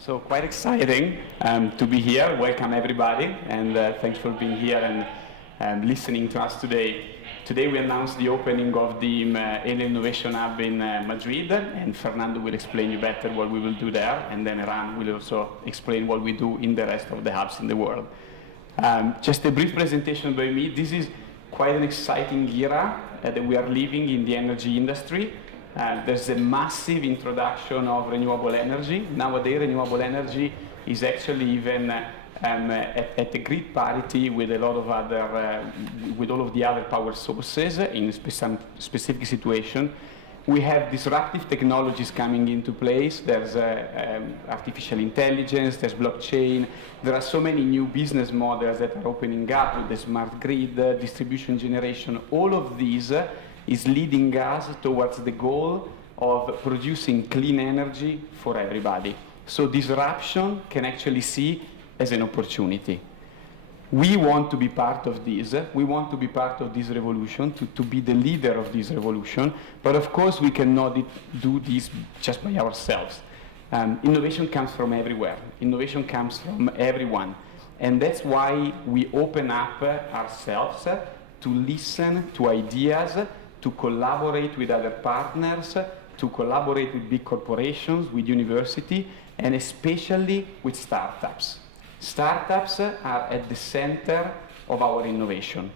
So quite exciting to be here. Welcome everybody, and thanks for being here and listening to us today. Today we announced the opening of the ENEL Innovation Hub in Madrid, and Fernando will explain you better what we will do there, and then Eran will also explain what we do in the rest of the hubs in the world. Just a brief presentation by me. This is quite an exciting era that we are living in the energy industry. There's a massive introduction of renewable energy. Nowadays, renewable energy is actually even at a grid parity with a lot of other, with all of the other power sources in some specific situation. We have disruptive technologies coming into place. There's artificial intelligence, there's blockchain. There are so many new business models that are opening up with the smart grid, distribution generation. All of these is leading us towards the goal of producing clean energy for everybody. So disruption can actually see as an opportunity. We want to be part of this. We want to be part of this revolution, to be the leader of this revolution. But of course, we cannot do this just by ourselves. Innovation comes from everywhere. Innovation comes from everyone. And that's why we open up ourselves to listen to ideas, to collaborate with other partners, to collaborate with big corporations, with university, and especially with startups. Startups are at the center of our innovation.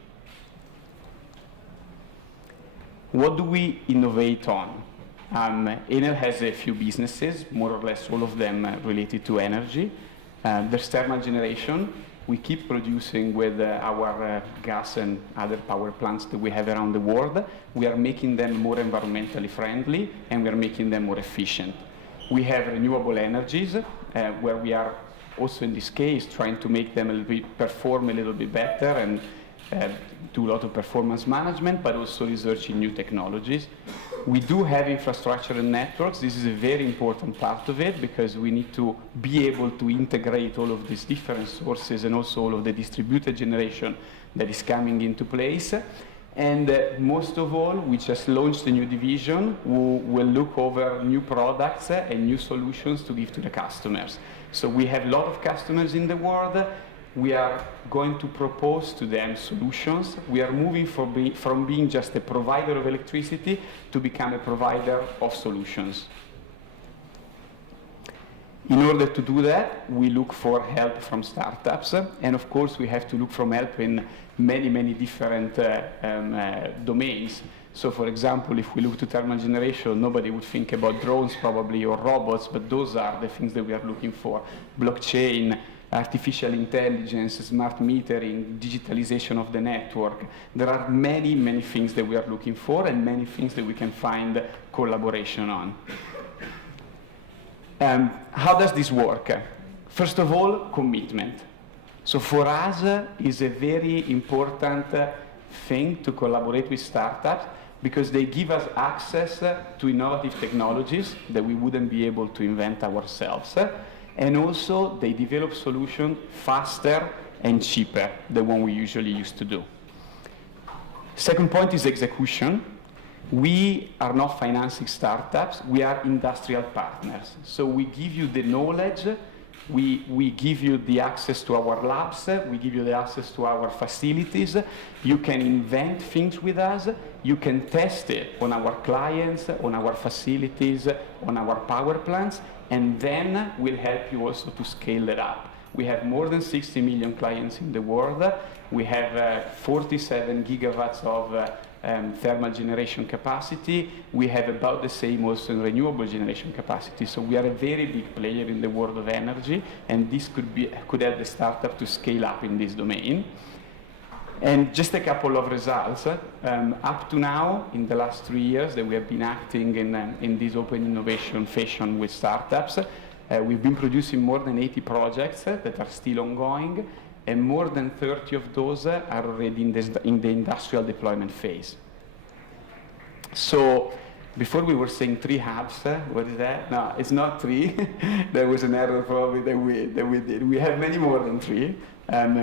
What do we innovate on? ENEL has a few businesses, more or less all of them related to energy. There's thermal generation. We keep producing with our gas and other power plants that we have around the world. We are making them more environmentally friendly, and we are making them more efficient. We have renewable energies, where we are also in this case trying to make them perform a little bit better and do a lot of performance management, but also researching new technologies. We do have infrastructure and networks. This is a very important part of it because we need to be able to integrate all of these different sources and also all of the distributed generation that is coming into place. And most of all, we just launched a new division who will look over new products and new solutions to give to the customers. So we have a lot of customers in the world. We are going to propose to them solutions. We are moving from being just a provider of electricity to become a provider of solutions. In order to do that, we look for help from startups. And of course, we have to look for help in many, many different domains. So for example, if we look to thermal generation, nobody would think about drones probably or robots, but those are the things that we are looking for. Blockchain, artificial intelligence, smart metering, digitalization of the network. There are many, many things that we are looking for and many things that we can find collaboration on. How does this work? First of all, commitment. So for us, it's a very important thing to collaborate with startups because they give us access to innovative technologies that we wouldn't be able to invent ourselves. And also, they develop solutions faster and cheaper than what we usually used to do. Second point is execution. We are not financing startups. We are industrial partners. So we give you the knowledge. We give you the access to our labs. We give you the access to our facilities. You can invent things with us. You can test it on our clients, on our facilities, on our power plants, and then we'll help you also to scale it up. We have more than 60 million clients in the world. We have 47 gigawatts of thermal generation capacity. We have about the same also in renewable generation capacity. So we are a very big player in the world of energy, and this could help the startup to scale up in this domain. And just a couple of results. Up to now, in the last 3 years that we have been acting in this open innovation fashion with startups, we've been producing more than 80 projects that are still ongoing, and more than 30 of those are already in the industrial deployment phase. So before we were saying 3 hubs, what is that? No, it's not 3. There was an error probably that we did. We have many more than 3.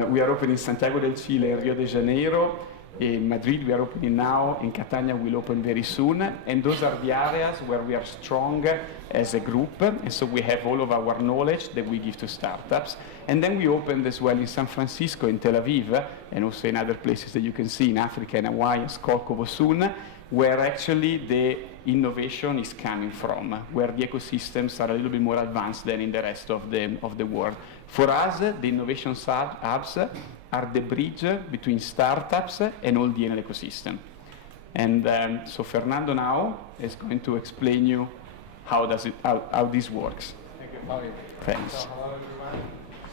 We are opening Santiago del Chile, Rio de Janeiro, In Madrid, we are opening now. In Catania, we'll open very soon. And those are the areas where we are strong as a group. And so we have all of our knowledge that we give to startups. And then we opened as well in San Francisco, in Tel Aviv, and also in other places that you can see in Africa and Hawaii, Skolkovo soon, where actually the innovation is coming from, where the ecosystems are a little bit more advanced than in the rest of the world. For us, the innovation hubs are the bridge between startups and all the ENEL ecosystem. And so Fernando now is going to explain you how this works. Thank you, Fabio. Thanks. So, hello, everyone.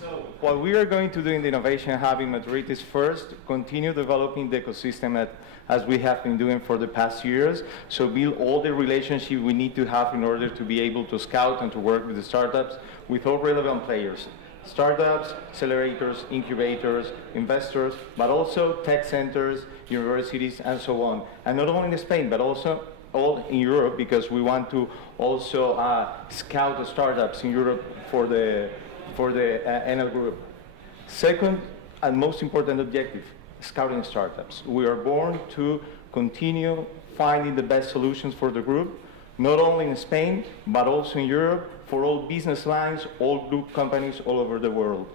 So, what we are going to do in the Innovation Hub in Madrid is first continue developing the ecosystem as we have been doing for the past years. So build all the relationships we need to have in order to be able to scout and to work with the startups, with all relevant players. Startups, accelerators, incubators, investors, but also tech centers, universities, and so on. And not only in Spain, but also all in Europe, because we want to also scout the startups in Europe for the ENEL group. Second, and most important objective, scouting startups. We are born to continue finding the best solutions for the group, not only in Spain, but also in Europe, for all business lines, all group companies all over the world.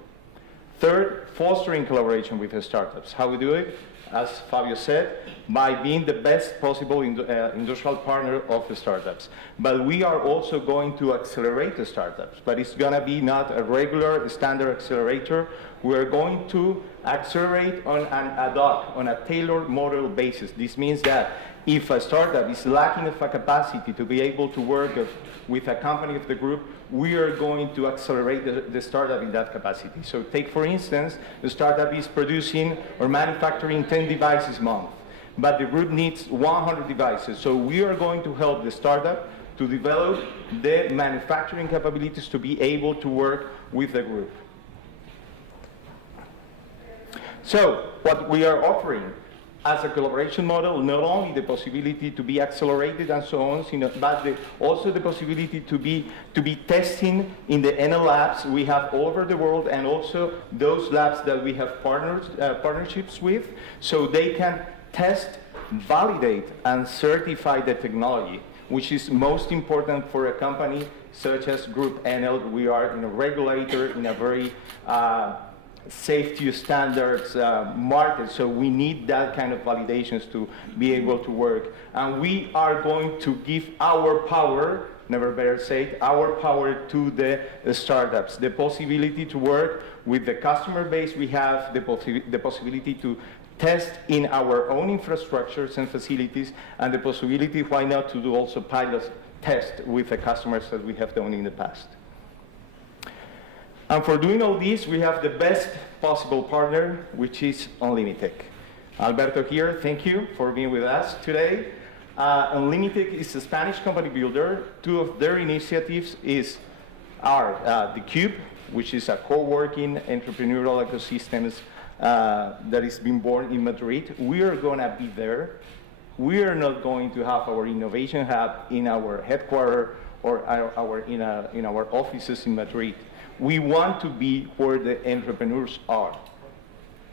Third, fostering collaboration with the startups. How we do it? As Fabio said, by being the best possible industrial partner of the startups. But we are also going to accelerate the startups, but it's going to be not a regular standard accelerator. We're going to accelerate on an ad hoc, on a tailored model basis. This means that if a startup is lacking of a capacity to be able to work with a company of the group, we are going to accelerate the startup in that capacity. So take, for instance, the startup is producing or manufacturing 10 devices a month, but the group needs 100 devices. So we are going to help the startup to develop the manufacturing capabilities to be able to work with the group. So what we are offering as a collaboration model, not only the possibility to be accelerated and so on, but also the possibility to be testing in the ENEL labs we have all over the world, and also those labs that we have partnerships with, so they can test, validate, and certify the technology, which is most important for a company such as Group ENEL. We are in a regulator in a very safety standards market, so we need that kind of validations to be able to work. And we are going to give our power, never better said, our power to the startups, the possibility to work with the customer base we have, the possibility to test in our own infrastructures and facilities, and the possibility, why not, to do also pilot tests with the customers that we have done in the past. And for doing all this, we have the best possible partner, which is Unlimited. Alberto here, thank you for being with us today. Unlimited is a Spanish company builder. Two of their initiatives are the Cube, which is a co-working entrepreneurial ecosystems that is being born in Madrid. We are going to be there. We are not going to have our innovation hub in our headquarters or in our offices in Madrid. We want to be where the entrepreneurs are.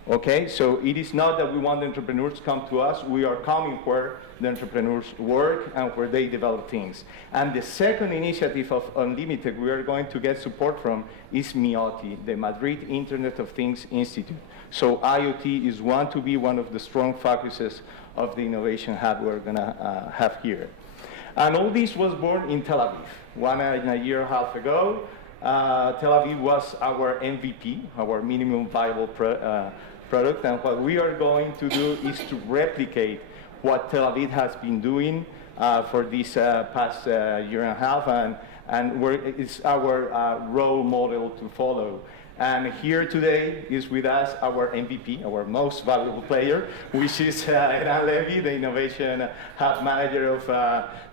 Okay, so it is not that we want the entrepreneurs to come to us. We are coming where the entrepreneurs work and where they develop things. And the second initiative of Unlimited we are going to get support from is MIOTI, the Madrid Internet of Things Institute. So IoT is to be one of the strong focuses of the innovation hub we're going to have here. And all this was born in Tel Aviv, 1.5 years ago. Tel Aviv was our MVP, our minimum viable product, and what we are going to do is to replicate what Tel Aviv has been doing for this past year and a half, and it's our role model to follow. And here today is with us our MVP, our most valuable player, which is Eran Levy, the Innovation Hub Manager of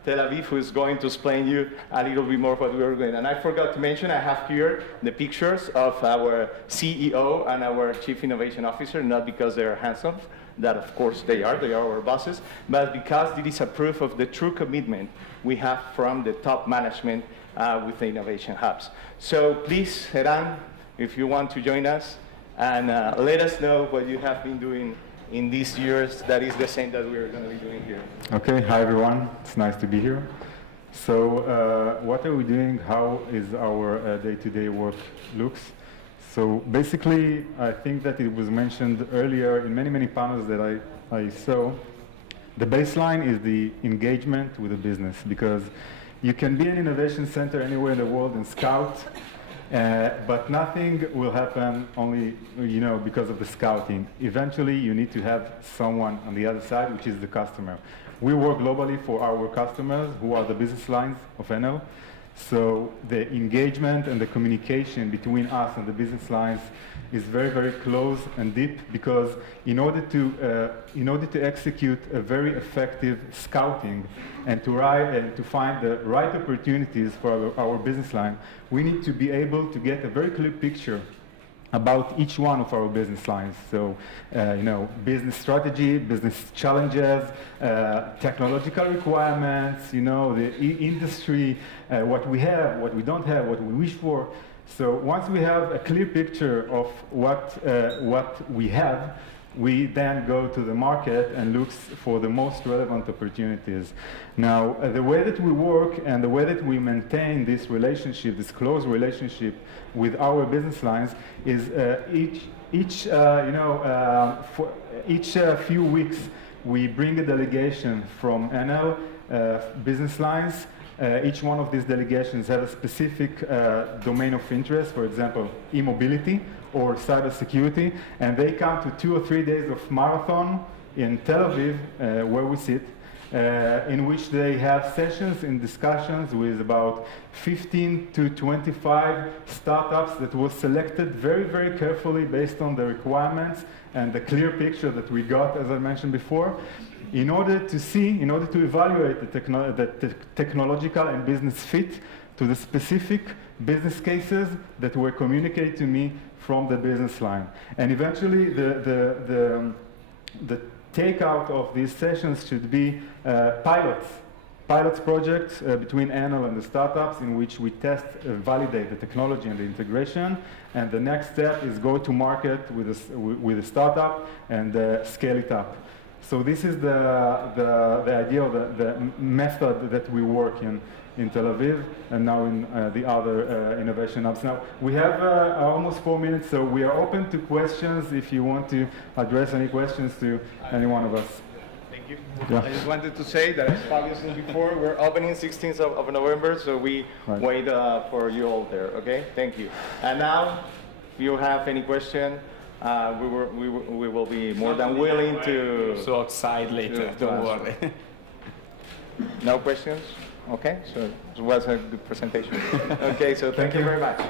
Tel Aviv, who is going to explain you a little bit more what we are doing. And I forgot to mention, I have here the pictures of our CEO and our Chief Innovation Officer, not because they are handsome, that of course they are our bosses, but because it is a proof of the true commitment we have from the top management with the Innovation Hubs. So please, Eran, if you want to join us, and let us know what you have been doing in these years that is the same that we're going to be doing here. Okay, hi everyone. It's nice to be here. So, what are we doing? How is our day-to-day work looks? So basically, I think that it was mentioned earlier in many panels that I saw. The baseline is the engagement with the business, because you can be an innovation center anywhere in the world and scout, but nothing will happen only, because of the scouting. Eventually, you need to have someone on the other side, which is the customer. We work globally for our customers, who are the business lines of ENEL. So the engagement and the communication between us and the business lines is very close and deep, because in order to execute a very effective scouting and to find the right opportunities for our business line, we need to be able to get a very clear picture about each one of our business lines. So, business strategy, business challenges, technological requirements, the industry, what we have, what we don't have, what we wish for. So once we have a clear picture of what we have, we then go to the market and look for the most relevant opportunities. Now, the way that we work and the way that we maintain this relationship, this close relationship with our business lines, is for each few weeks we bring a delegation from ENEL business lines. Each one of these delegations have a specific domain of interest, for example, e-mobility or cybersecurity, and they come to 2 or 3 days of marathon in Tel Aviv, where we sit, in which they have sessions and discussions with about 15 to 25 startups that was selected very carefully based on the requirements and the clear picture that we got, as I mentioned before, in order to evaluate the technological and business fit to the specific business cases that were communicated to me from the business line. And eventually, the takeout of these sessions should be pilots projects between ENEL and the startups, in which we test, validate the technology and the integration. And the next step is go to market with a startup and scale it up. So this is the idea of the method that we work in Tel Aviv and now in the other innovation hubs. Now, we have almost 4 minutes, so we are open to questions if you want to address any questions to any one of us. Thank you. Yeah. I just wanted to say that, as Fabio said before, we're opening 16th of November, so we wait for you all there, okay? Thank you. And now, if you have any question, we will be more than willing to... So outside later, don't worry. No questions? Okay, so it was a good presentation. Okay, so thank you very much.